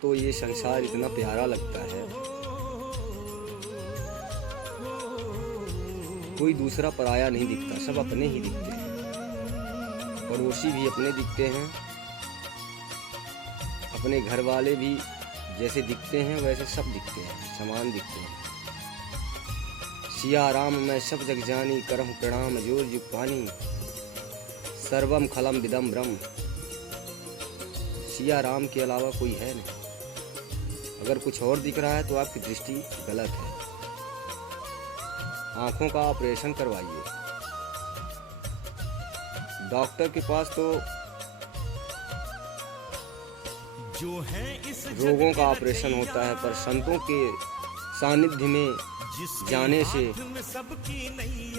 तो ये संसार इतना प्यारा लगता है, कोई दूसरा पराया नहीं दिखता, सब अपने ही दिखते हैं। पड़ोसी भी अपने दिखते हैं, अपने घर वाले भी जैसे दिखते हैं वैसे सब दिखते हैं, समान दिखते हैं। सिया राम मैं सब जग जानी, करम प्रणाम जोर जुग पानी, सर्वम खलम विदम ब्रह्म। सिया राम के अलावा कोई है नहीं। अगर कुछ और दिख रहा है तो आपकी दृष्टि गलत है। आंखों का ऑपरेशन करवाइए। डॉक्टर के पास तो जो है इस रोगों का ऑपरेशन होता है, पर संतों के सानिध्य में जाने से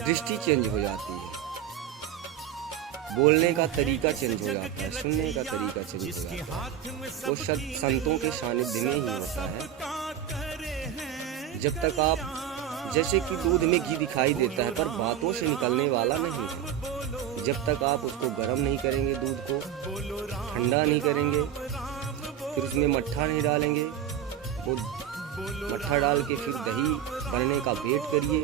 दृष्टि चेंज हो जाती है, बोलने का तरीका चेंज हो जाता है, सुनने का तरीका चेंज हो जाता है। वो संतों के सानिध्य में ही होता है। जब तक आप, जैसे कि दूध में घी दिखाई देता है पर बातों से निकलने वाला नहीं है, जब तक आप उसको गर्म नहीं करेंगे, दूध को ठंडा नहीं करेंगे, फिर उसमें मट्ठा नहीं डालेंगे, वो मट्ठा डाल के फिर दही बनने का वेट करिए।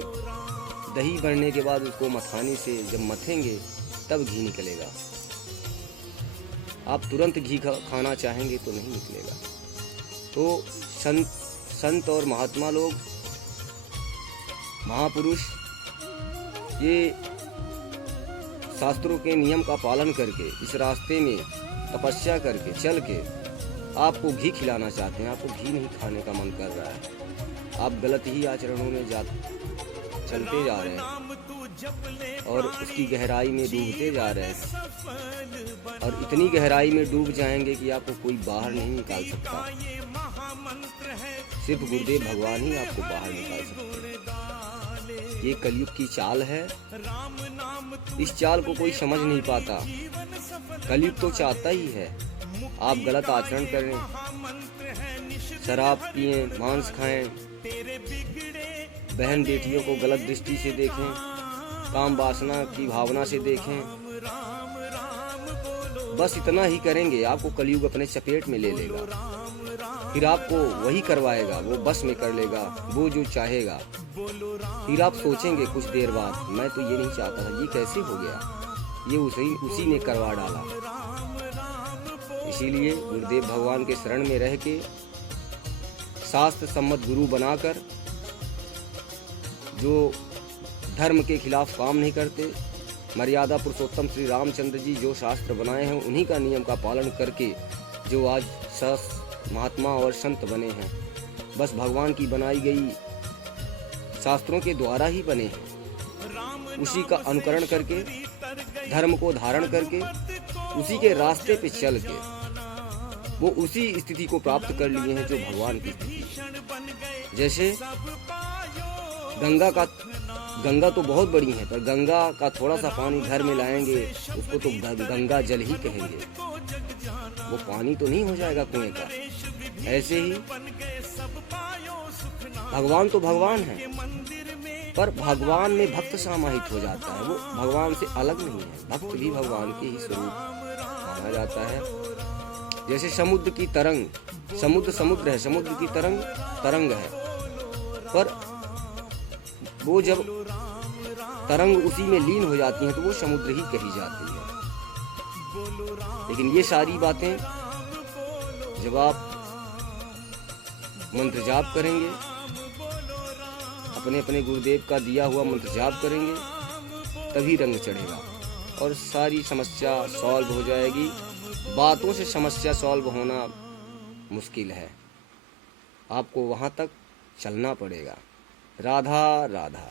दही बनने के बाद उसको मथानी से जब मथेंगे तब घी निकलेगा। आप तुरंत घी खाना चाहेंगे तो नहीं निकलेगा। तो संत और महात्मा लोग, महापुरुष, ये शास्त्रों के नियम का पालन करके इस रास्ते में तपस्या करके चल के आपको घी खिलाना चाहते हैं। आपको घी नहीं खाने का मन कर रहा है, आप गलत ही आचरणों में चलते जा रहे हैं और उसकी गहराई में डूबते जा रहे हैं, और इतनी गहराई में डूब जाएंगे कि आपको कोई बाहर नहीं निकाल सकता। सिर्फ गुरुदेव भगवान ही आपको बाहर निकाल सकते। ये कलयुग की चाल है, इस चाल को कोई समझ नहीं पाता। कलयुग तो चाहता ही है आप गलत आचरण करें, शराब पिएं, मांस खाएं, बहन बेटियों को गलत दृष्टि से देखें, काम वासना की भावना से देखें। बस इतना ही करेंगे, आपको कलयुग अपने चपेट में ले लेगा, फिर आपको वही करवाएगा, वो बस में कर लेगा वो जो चाहेगा। फिर आप सोचेंगे कुछ देर बाद, मैं तो ये नहीं चाहता था, ये कैसे हो गया, ये उसी ने करवा डाला। इसीलिए गुरुदेव भगवान के शरण में रह के शास्त्र सम्मत गुरु बनाकर, जो धर्म के खिलाफ काम नहीं करते, मर्यादा पुरुषोत्तम श्री रामचंद्र जी जो शास्त्र बनाए हैं उन्हीं का नियम का पालन करके जो आज महात्मा और संत बने हैं, बस भगवान की बनाई गई शास्त्रों के द्वारा ही बने हैं। उसी का अनुकरण करके, धर्म को धारण करके, उसी के रास्ते पे चल के वो उसी स्थिति को प्राप्त कर लिए हैं जो भगवान की स्थिति है। जैसे गंगा तो बहुत बड़ी है, पर गंगा का थोड़ा सा पानी घर में लाएंगे उसको तो गंगा जल ही कहेंगे, वो पानी तो नहीं हो जाएगा कुएं का। ऐसे ही भगवान तो भगवान है, पर भगवान में भक्त समाहित हो जाता है, वो भगवान से अलग नहीं है। भक्त भी भगवान के ही स्वरूप माना जाता है। जैसे समुद्र की तरंग, समुद्र है, समुद्र की तरंग है, पर वो जब तरंग उसी में लीन हो जाती हैं तो वो समुद्र ही कही जाती है। लेकिन ये सारी बातें जब आप मंत्र जाप करेंगे, अपने अपने गुरुदेव का दिया हुआ मंत्र जाप करेंगे, तभी रंग चढ़ेगा और सारी समस्या सॉल्व हो जाएगी। बातों से समस्या सॉल्व होना मुश्किल है, आपको वहाँ तक चलना पड़ेगा। राधा राधा।